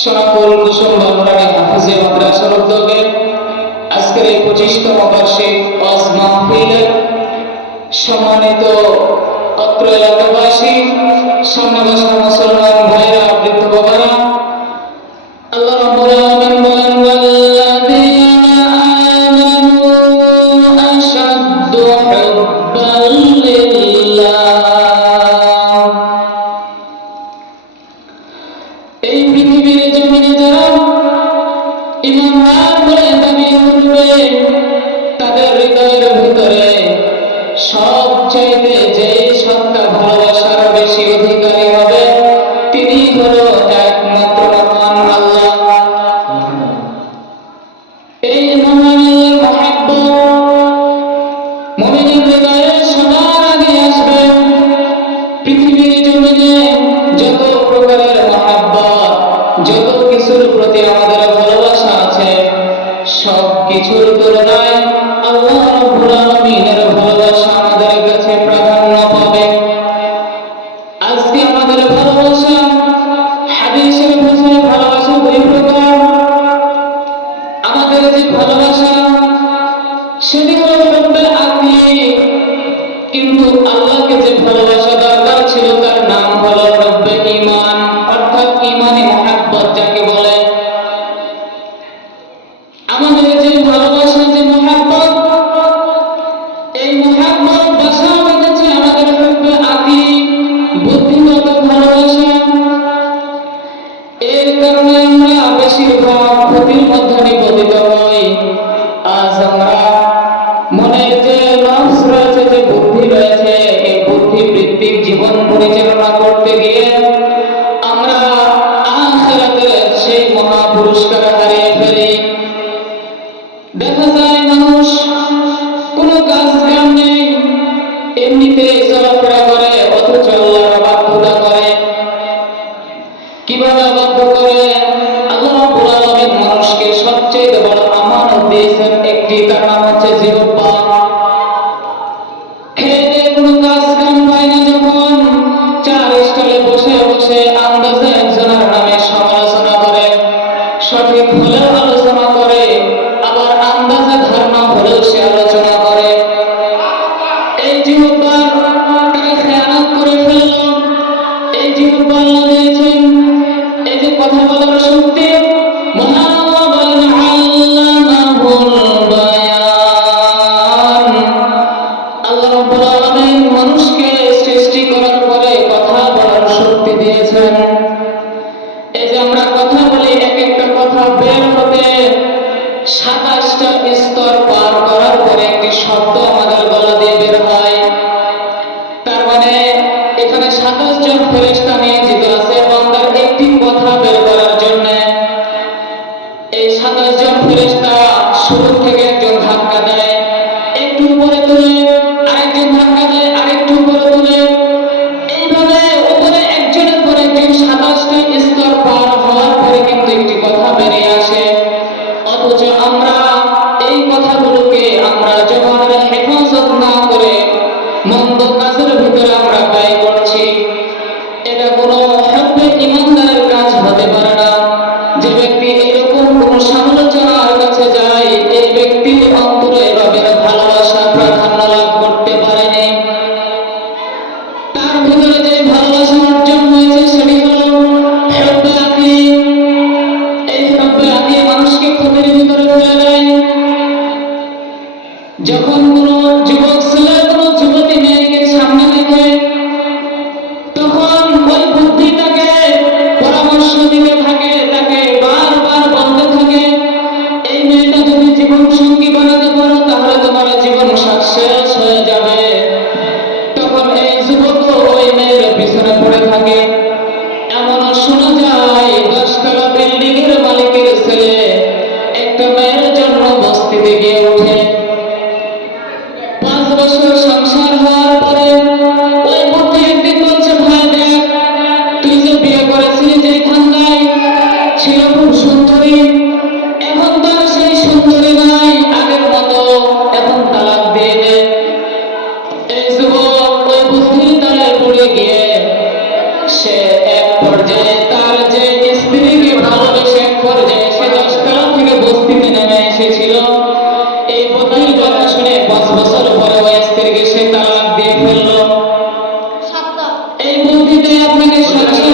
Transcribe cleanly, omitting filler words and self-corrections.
সোনাপুর কুসুম বাবুরানী হাফিজে মাদ্রাসার উদ্যোগে আজকের এই 25তম বার্ষিক ওয়াজ মাহফিলের সম্মানিত অত্র এলাকাবাসী, সামনে বসা মুসলমান ভাইরা, বৃদ্ধ বাবারা, আল্লাহ রাব্বুল আলামিন বলেন, ওয়াল্লাযীনা আমানু আশাদ্দু হুব্বান লিল্লাহ। এই পৃথিবীর জমিনে যারা ঈমানদার বলে দাবি করবে, তাদের হৃদয়ের ভিতরে সবচাইতে যে সত্তা ভালোবাসার বেশি অধিকারী হবে, তিনি হলো একমাত্র মহান আল্লাহ। এই মহান আল্লাহর মহব্বত মুমিনের হৃদয়ে সবার আগে আসবে। পৃথিবীর জমিনে যত প্রকারের মহব্বত, যত কিছুর প্রতি আমাদের ভালোবাসা আছে, সব কিছুর তুলনায় আল্লাহ রাব্বুল আলামিনের ভালোবাসা আমাদের কাছে প্রাধান্য পাবে। আজকে আমাদের ভালোবাসা, হাদিসের ভাষায় ভালোবাসা দুই প্রকার। আমাদের যে ভালোবাসা, সেটি হলো হুব্বে আকলি, কিন্তু আল্লাহকে যে ভালোবাসা দরকার ছিল তার নাম হলো হুব্বে ঈমান, অর্থাৎ ঈমানে মুহাব্বত যাকে বলে। আমাদের যে ভালোবাসা, যে মুহাব্বত, এই মুহাব্বত বাসা বেঁধেছে আমাদের হুব্বে আকলি, বুদ্ধিগত ভালোবাসা। এর কারণে আমরা বেশিরভাগ ক্ষতির মধ্যে নিপতিত হই। আজ আমরা মনের যে নফস রয়েছে, যে বুদ্ধি রয়েছে, এই বুদ্ধি ভিত্তিক জীবন পরিচালনা করতে গিয়ে আমরা আখিরাতের সেই মহা পুরস্কার হারিয়ে ফেলি। দেখা যায় মানুষ কোনো কাজ কাম নেই, এমনিতে চলাফেরা করে, অথচ আল্লাহর অবাধ্যতা করে। কিভাবে অবাধ্য করে? আল্লাহ রাব্বুল আলামিন মানুষকে সবচেয়ে বড় আমানত দিয়েছেন একটি, তার নাম হচ্ছে জিহ্বা। খেয়ে কোনো কাজ কাম পায় না যখন, চার স্টলে বসে বসে আন্দাজে একজনের নামে সমালোচনা করে, সঠিক হলেও আলোচনা করে, আবার আন্দাজে ধারণা হলেও সে আলোচনা করে। এই জিহ্বার তাকে খেয়ানত করে ফেলল। এই জিহ্বা আল্লাহ দিয়েছেন এই যে কথা বলার শক্তি। মহান আল্লাহ বলেন, আল্লামাহুল বায়ান। আল্লাহ রাব্বুল আলামিন মানুষকে সৃষ্টি করার পরে কথা বলার শক্তি দিয়েছেন। এই যে আমরা কথা বলি, এক একটা কথা বের হতে 27টা স্তর পার করার পরে একটি শব্দ আমাদের গলা দিয়ে বের হয়। তার মানে এখানে 27 জন ফেরেশতা নিয়োজিত আছে বান্দার একটি কথা বের করার জন্য। এই 27 জন ফেরেশতা শুরু থেকে একজন ধাক্কা দেয়, একটু উপরে তুলে, আরেকজন ধাক্কা দেয়, আরেকটু উপরে তুলে, এইভাবে উপরে একজনের পর একজন 27টা স্তর পার হওয়ার পরে কিন্তু একটি কথা বেরিয়ে আসে। অথচ আমরা এই কথাগুলোকে আমরা জবানের হেফাজত না করে মন্দ কাজের ভিতরে আমরা ব্যয় করছি। এটা কোনো হুব্বে ঈমানদারের কাজ হতে পারে না। যে ব্যক্তি এরকম কোনো সমালোচনার কাছে যায়, এই ব্যক্তি পরিস্থিতিতে আপনাকে সামনে